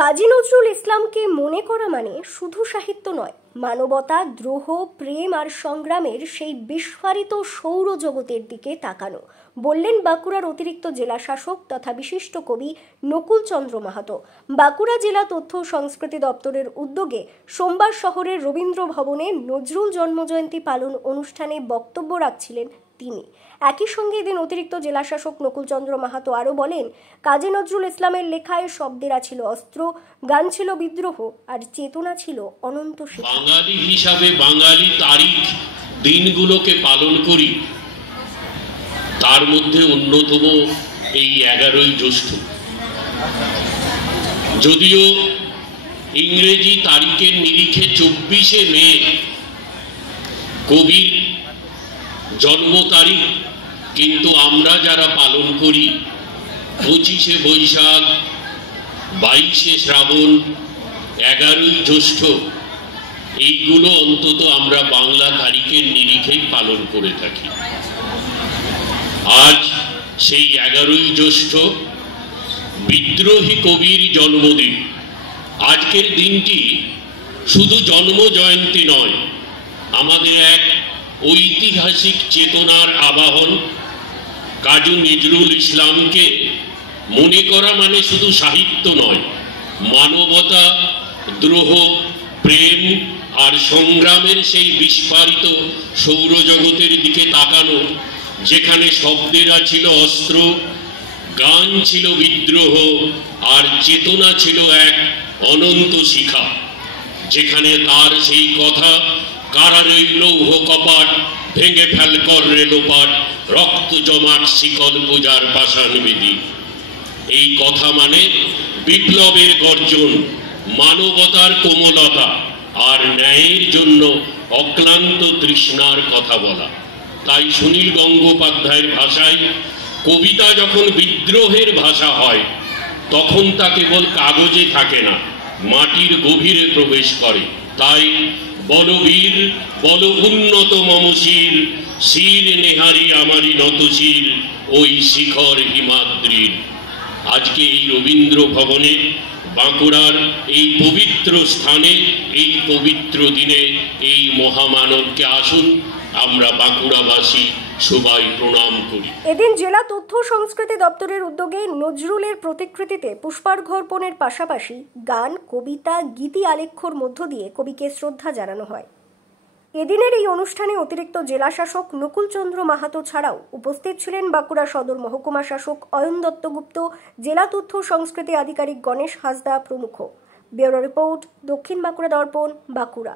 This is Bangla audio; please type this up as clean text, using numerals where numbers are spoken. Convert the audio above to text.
কাজী নজরুল ইসলামকে মনে করা মানে শুধু সাহিত্য নয়, মানবতা, দ্রোহ, প্রেম আর সংগ্রামের সেই বিস্ফারিত সৌরজগতের দিকে তাকানো, বললেন বাঁকুড়ার অতিরিক্ত জেলা শাসক তথা বিশিষ্ট কবি নকুল চন্দ্র মাহাতো। বাঁকুড়া জেলা তথ্য ও সংস্কৃতি দপ্তরের উদ্যোগে সোমবার শহরের রবীন্দ্র ভবনে নজরুল জন্মজয়ন্তী পালন অনুষ্ঠানে বক্তব্য রাখছিলেন তিনি। একই সঙ্গে এদিন অতিরিক্ত জেলা শাসক নকুল চন্দ্র মাহাতো আরও বলেন, কাজী নজরুল ইসলামের লেখায় শব্দেরা ছিল অস্ত্র, গান ছিল বিদ্রোহ আর চেতনা ছিল অনন্ত শিক্ষা। বাঙালি হিসাবে বাঙালি তারিখ দিনগুলোকে পালন করি, তার মধ্যে অন্যতম এই 11ই জ্যৈষ্ঠ। যদিও ইংরেজি তারিখের নিরিখে 24শে মে কবির জন্ম তারিখ, কিন্তু আমরা যারা পালন করি 25শে বৈশাখ, 22শে শ্রাবণ, 11ই জ্যৈষ্ঠ, এইগুলো অন্তত আমরা বাংলা তারিখের নিরিখেই পালন করে থাকি। আজ সেই 11ই জ্যৈষ্ঠ বিদ্রোহী কবির জন্মদিন। আজকের দিনটি শুধু জন্ম জয়ন্তী নয়, আমাদের এক ঐতিহাসিক চেতনার আবাহন। কাজী নজরুল ইসলামকে মনে করা মানে শুধু সাহিত্য নয়, মানবতা, দ্রোহ, প্রেম আর সংগ্রামের সেই বিস্ফারিত সৌরজগতের দিকে তাকানো, যেখানে শব্দেরা ছিল অস্ত্র, গান ছিল বিদ্রোহ আর চেতনা ছিল এক অনন্ত শিখা। যেখানে তার সেই কথা, কারারে লৌহ কপাট, ভেঙে ফেল কর রেলোপাট, রক্ত জমাট শিকল পূজার পাষাণ বিধি। এই কথা মানে বিপ্লবের গর্জন, মানবতার কোমলতা আর ন্যায়ের জন্য অক্লান্ত তৃষ্ণার কথা বলা। তাই সুনীল গঙ্গোপাধ্যায়ের ভাষায় কবিতা যখন বিদ্রোহের ভাষা হয়, তখন তা কেবল কাগজে থাকে না, মাটির গভীরে প্রবেশ করে। তাই বলবীর বল উন্নত মমশির, শির নেহারি আমারি নতশির, ওই শিখর হিমাদ্রির। আজকে এই রবীন্দ্র ভবনে, বাঁকুড়ার এই পবিত্র স্থানে, এই পবিত্র দিনে এই মহামানবকে আসুন আমরা বাঁকুড়াবাসী সবাই প্রণাম করি। এদিন জেলা তথ্য সংস্কৃতি দপ্তরের উদ্যোগে নজরুলের প্রতিকৃতিতে পুষ্পার্ঘ্য অর্পণের পাশাপাশি গান, কবিতা, গীতি আলেখ্যর মধ্য দিয়ে কবিকে শ্রদ্ধা জানানো হয়। এদিনের এই অনুষ্ঠানে অতিরিক্ত জেলা শাসক নকুল চন্দ্র মাহাতো ছাড়াও উপস্থিত ছিলেন বাঁকুড়া সদর মহকুমা শাসক অয়ন দত্তগুপ্ত, জেলা তথ্য সংস্কৃতি আধিকারিক গণেশ হাসদা প্রমুখ। ব্যুরো রিপোর্ট, দক্ষিণ বাঁকুড়া দর্পণ, বাঁকুড়া।